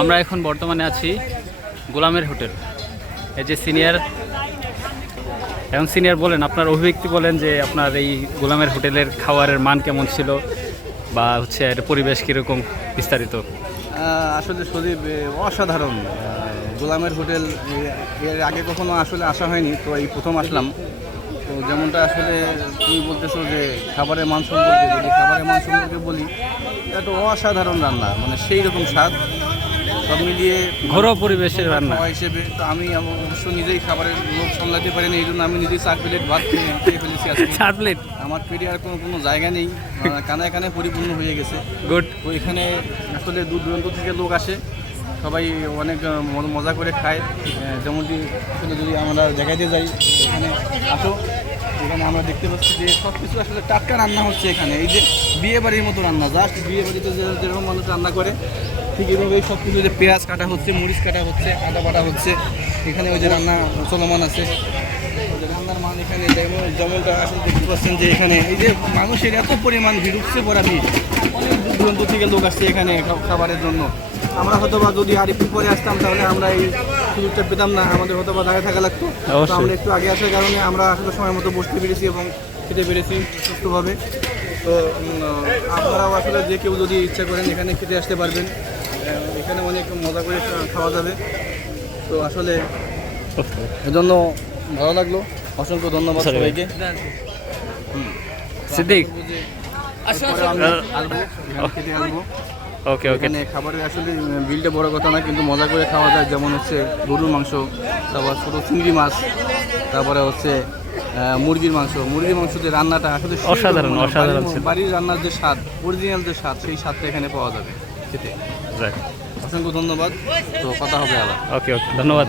আমরা এখন বর্তমানে আছি গোলামের হোটেল। এই যে সিনিয়র, এখন সিনিয়র বলেন আপনার অভিব্যক্তি বলেন যে আপনার এই গোলামের হোটেলের খাবারের মান কেমন ছিল বা হচ্ছে এর পরিবেশ কীরকম, বিস্তারিত। আসলে সজীব অসাধারণ। গোলামের হোটেল এর আগে কখনো আসলে আসা হয়নি, তো এই প্রথম আসলাম। তো যেমনটা আসলে তুমি বলতেছো যে খাবারের মান সম্পর্কে, যদি খাবারের মান সম্পর্কে বলি, এটা তো অসাধারণ রান্না, মানে সেই রকম স্বাদ সব মিলিয়ে ঘরোয়া পরিবেশের রান্না হিসেবে। তো আমি অবশ্য নিজেই খাবারের লোভ সামলাতে পারিনি, এই জন্য আমি নিজেই 4 প্লেট ভাত খেয়ে ফেলেছি আজকে। 4 প্লেট? আমার পেটে আর কোনো জায়গা নেই, কানায় কানায় পরিপূর্ণ হয়ে গেছে। গুড। তো এখানে আসলে দূর দূরান্ত থেকে লোক আসে, সবাই অনেক মজা করে খায়। যেমনটি আসলে যদি আমরা দেখাইতে যাই, এখানে আসো, এখানে আমরা দেখতে পাচ্ছি যে সব কিছু আসলে টাটকা রান্না হচ্ছে এখানে। এই যে বিয়ে বাড়ির মতো রান্না, জাস্ট বিয়ে বাড়িতে যেরকম মানুষ রান্না করে ঠিক এভাবেই সব কিছু, যে পেঁয়াজ কাটা হচ্ছে, মরিচ কাটা হচ্ছে, আদা বাটা হচ্ছে, এখানে ওই যে রান্না চলমান আছে। ওই যে রান্নার মান এখানে যেমনটা আসলে দেখতে পাচ্ছেন যে এখানে এই যে মানুষের এত পরিমাণ ভিড়, উঠছে পড়া ভিড়, অনেক দূর দূরান্ত থেকে লোক আসছে এখানে খাবারের জন্য। আমরা হয়তো বা যদি আর একটু পরে আসতাম তাহলে আমরা এই সুযোগটা পেতাম না, আমাদের হয়তো বা দাঁড়িয়ে থাকা লাগতো। তো আমরা একটু আগে আসার কারণে আমরা আসলে সময় মতো বসতে পেরেছি এবং খেতে পেরেছি সুস্থভাবে। তো আপনারাও আসলে যে কেউ যদি ইচ্ছা করেন এখানে খেতে আসতে পারবেন, এখানে অনেক মজা করে খাওয়া যাবে। তো আসলে এজন্য ভালো লাগলো, অসংখ্য ধন্যবাদ সবাইকে। সিদ্দিক, খেতে আসবো। ওকে ওকে। এখানে খাবারের আসলে বিলটা বড় কথা না, কিন্তু মজা করে খাওয়া যায়। যেমন হচ্ছে গরুর মাংস, তারপর ছোটো চিংড়ি মাছ, তারপরে হচ্ছে মুরগির মাংস। মুরগির মাংস যে রান্নাটা আসলে অসাধারণ, অসাধারণ। বাড়ির রান্নার যে স্বাদ, অরিজিনাল যে স্বাদ, সেই স্বাদটা এখানে পাওয়া যাবে খেতে। অসংখ্য ধন্যবাদ, তো কথা হবে আবার। ওকে ওকে, ধন্যবাদ।